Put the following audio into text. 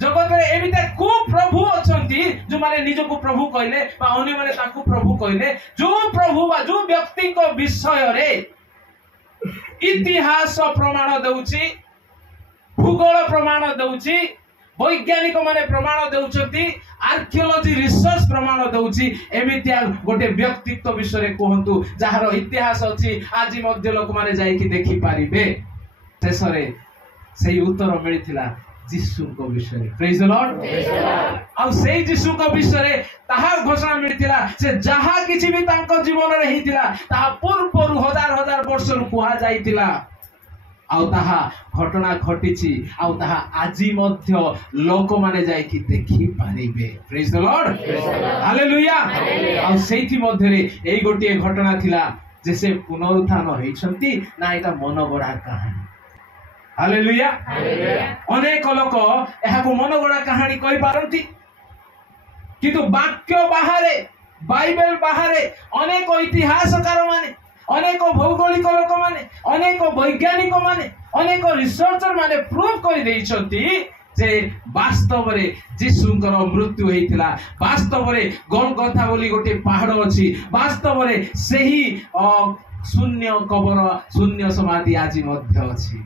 जगत में एमिता को प्रभु अछंती जो माने निज को प्रभु कहले बा अन्य माने ताकू प्रभु कहले जो प्रभु बा जो व्यक्ति को विषय रे इतिहास प्रमाण दउची भूगोल प्रमाण दउची वैज्ञानिक माने प्रमाण दउचती आर्कियोलॉजी रिसर्च प्रमाण दउची एमितिया गोटे व्यक्तित्व विषय रे कहंतु जहार इतिहास अछि आज मध्य लोक माने जाई कि देखि पारिबे शेषरे सेही उत्तर मिलिथिला जीसु को विषय प्रेज द लॉर्ड आ सेही जीसु को विषय ताहा घोषणा मिलिथिला से जहा किछि भी तांको जीवन रे हितिला ताहा पूर्वरु हजार हजार वर्ष रु कुहा जाईतिला आउ ताहा घटना घटिछि आउ ताहा आजि मध्य लोक माने जाई कि देखि पारिबे प्रेज द लॉर्ड हालेलुया आउ सेही मध्य रे एई गोटे घटना थिला जे से पुनरुत्थान होइछंती ना एटा मनगढ़ा कहानी हालेलुया अनेक लोक एहाको मनगढ़ा कहानी कहि पारंती किंतु वाक्य बाहरे बाइबल बाहरे अनेक इतिहासकार माने अनेक भौगोलिक लोक माने अनेक वैज्ञानिक माने अनेक रिसर्चर माने प्रूव कर देइछंती जे वास्तव रे जीसुंकर मृत्यु होइतिला वास्तव रे गोलगथा बोली गोटे पहाड़ अछि वास्तव रे सेही शून्य कबर शून्य समाधि आज मध्य अछि